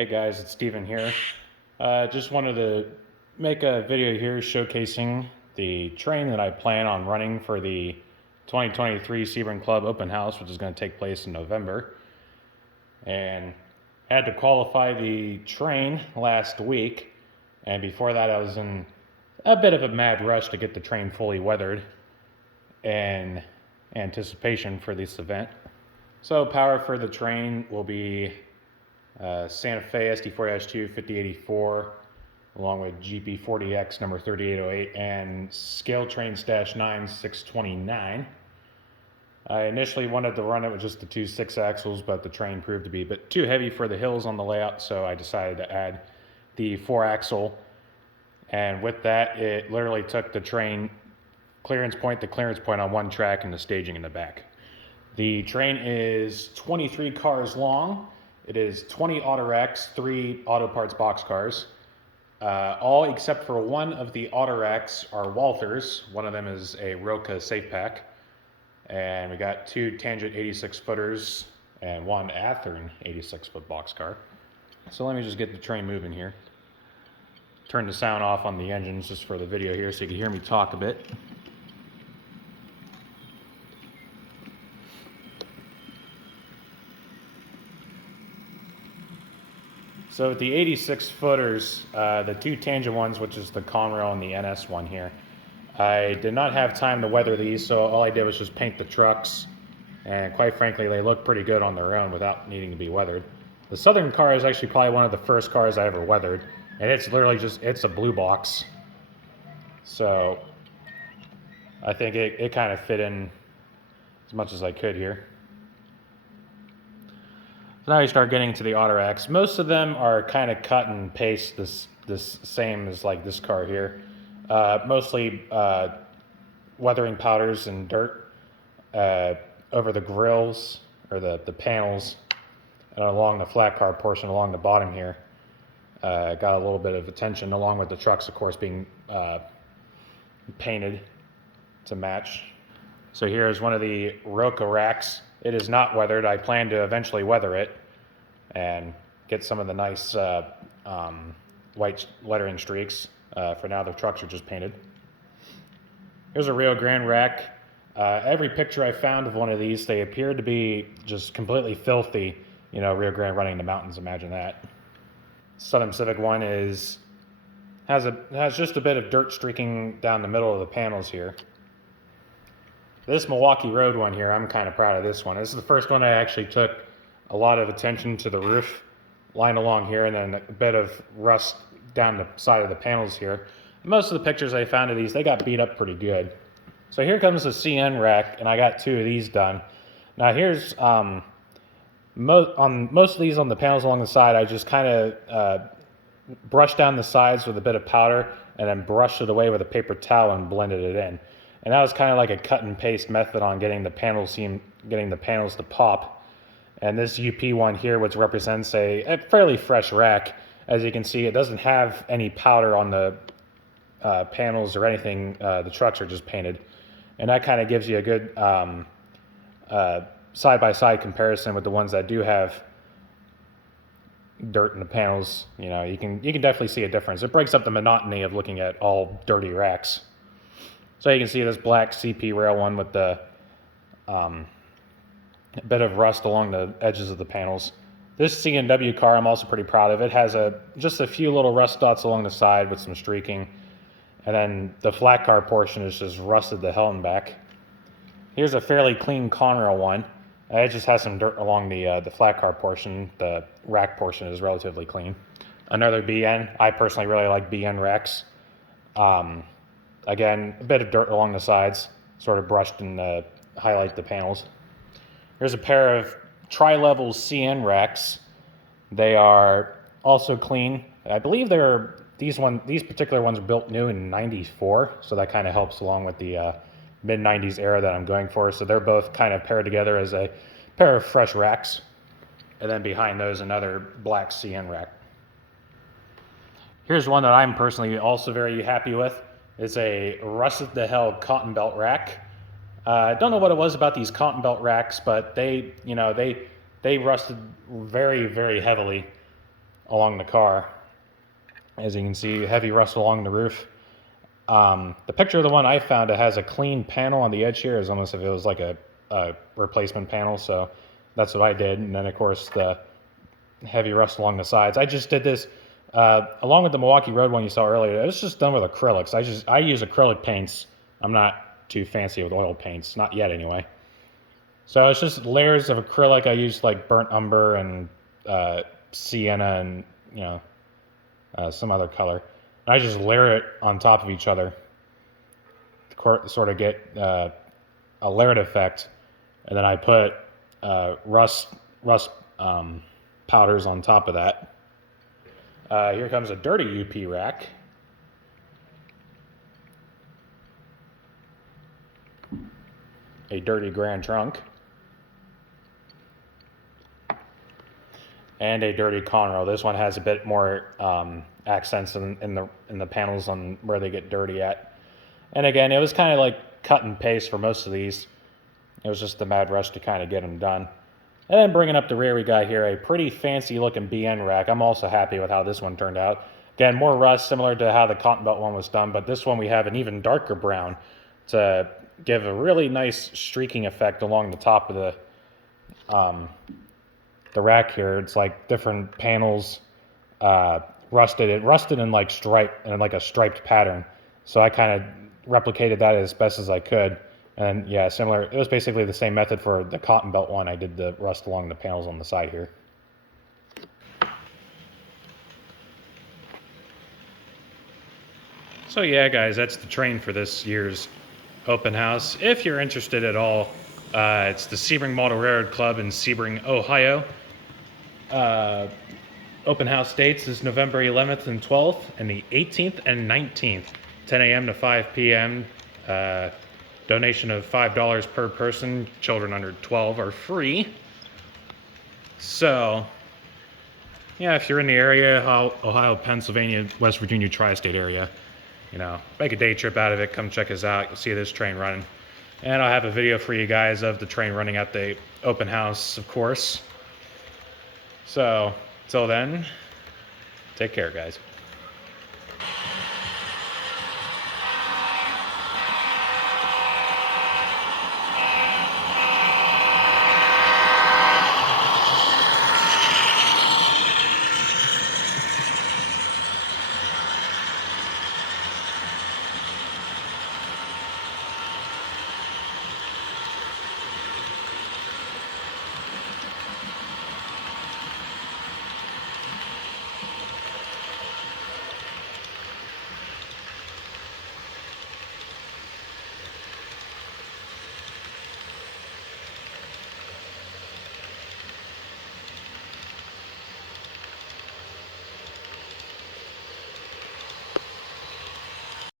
Hey guys, it's Steven here. Just wanted to make a video here showcasing the train that I plan on running for the 2023 Sebring Club Open House, which is going to take place in November. And had to qualify the train last week, and before that I was in a bit of a mad rush to get the train fully weathered in anticipation for this event. So power for the train will be Santa Fe SD4-2 5084, along with GP40X number 3808 and Scale Trains -9 629. I initially wanted to run it with just the two 6-axles, but the train proved to be a bit too heavy for the hills on the layout, so I decided to add the 4-axle. And with that, it literally took the train clearance point to clearance point on one track and the staging in the back. The train is 23 cars long. It is 20 auto racks, 3 auto parts boxcars. All except for one of the auto racks are Walthers. One of them is a Roca Safe Pack. And we got 2 Tangent 86-footers and 1 Athearn 86-foot boxcar. So let me just get the train moving here. Turn the sound off on the engines just for the video here so you can hear me talk a bit. So with the 86-footers, the 2 Tangent ones, which is the Conrail and the NS one here, I did not have time to weather these, so all I did was just paint the trucks, and quite frankly, they look pretty good on their own without needing to be weathered. The Southern car is actually probably one of the first cars I ever weathered, and it's literally just, it's a blue box. So I think it kind of fit in as much as I could here. So now you start getting to the auto racks. Most of them are kind of cut and paste this same as like this car here. Mostly weathering powders and dirt over the grills or the panels and along the flat car portion along the bottom here. Got a little bit of attention, along with the trucks, of course, being painted to match. So here is one of the Roca racks. It is not weathered. I plan to eventually weather it and get some of the nice white lettering streaks. For now, the trucks are just painted. Here's a Rio Grande rack. Every picture I found of one of these, they appeared to be just completely filthy. You know, Rio Grande running the mountains, imagine that. Southern Civic one has just a bit of dirt streaking down the middle of the panels here. This Milwaukee Road one here, I'm kind of proud of this one. This is the first one I actually took a lot of attention to the roof line along here, and then a bit of rust down the side of the panels here. Most of the pictures I found of these, they got beat up pretty good. So here comes the CN rack, and I got 2 of these done. Now here's, on most of these on the panels along the side, I just kind of brushed down the sides with a bit of powder, and then brushed it away with a paper towel and blended it in. And that was kind of like a cut and paste method on getting the panels to pop. And this UP one here, which represents a fairly fresh rack, as you can see, it doesn't have any powder on the panels or anything. The trucks are just painted, and that kind of gives you a good side-by-side comparison with the ones that do have dirt in the panels. You know, you can definitely see a difference. It breaks up the monotony of looking at all dirty racks. So you can see this black CP rail one with the bit of rust along the edges of the panels. This C&W car I'm also pretty proud of. It has just a few little rust dots along the side with some streaking. And then the flat car portion is just rusted the hell and back. Here's a fairly clean Conrail one. It just has some dirt along the flat car portion. The rack portion is relatively clean. Another BN. I personally really like BN racks. Again, a bit of dirt along the sides, sort of brushed and highlight the panels. Here's a pair of tri-level CN racks. They are also clean. I believe these particular ones were built new in '94, so that kind of helps along with the mid-'90s era that I'm going for. So they're both kind of paired together as a pair of fresh racks. And then behind those, another black CN rack. Here's one that I'm personally also very happy with. It's a rusted to hell cotton belt rack. I don't know what it was about these cotton belt racks, but they rusted very, very heavily along the car. As you can see, heavy rust along the roof. The picture of the one I found, it has a clean panel on the edge here. It's almost if it was like a replacement panel, so that's what I did. And then, of course, the heavy rust along the sides. I just did this along with the Milwaukee Road one you saw earlier. It was just done with acrylics. I use acrylic paints. I'm not too fancy with oil paints, not yet anyway. So it's just layers of acrylic. I used like burnt umber and sienna and some other color. And I just layer it on top of each other to sort of get a layered effect. And then I put rust powders on top of that. Here comes a dirty UP rack. A dirty Grand Trunk. And a dirty Conroe. This one has a bit more accents in the panels on where they get dirty at. And again, it was kind of like cut and paste for most of these. It was just the mad rush to kind of get them done. And then bringing up the rear, we got here a pretty fancy looking BN rack. I'm also happy with how this one turned out. Again, more rust, similar to how the Cotton Belt one was done, but this one we have an even darker brown to give a really nice streaking effect along the top of the rack here. It's like different panels rusted. It rusted in like a striped pattern. So I kind of replicated that as best as I could. And yeah, similar. It was basically the same method for the Cotton Belt one. I did the rust along the panels on the side here. So yeah, guys, that's the train for this year's open house. If you're interested at all, it's the Sebring Model Railroad Club in Sebring, Ohio. Open house dates is November 11th and 12th, and the 18th and 19th, 10 a.m. to 5 p.m. Donation of $5 per person. Children under 12 are free. So, yeah, if you're in the area, Ohio, Pennsylvania, West Virginia, tri-state area, make a day trip out of it. Come check us out. You'll see this train running. And I'll have a video for you guys of the train running at the open house, of course. So, till then, take care, guys.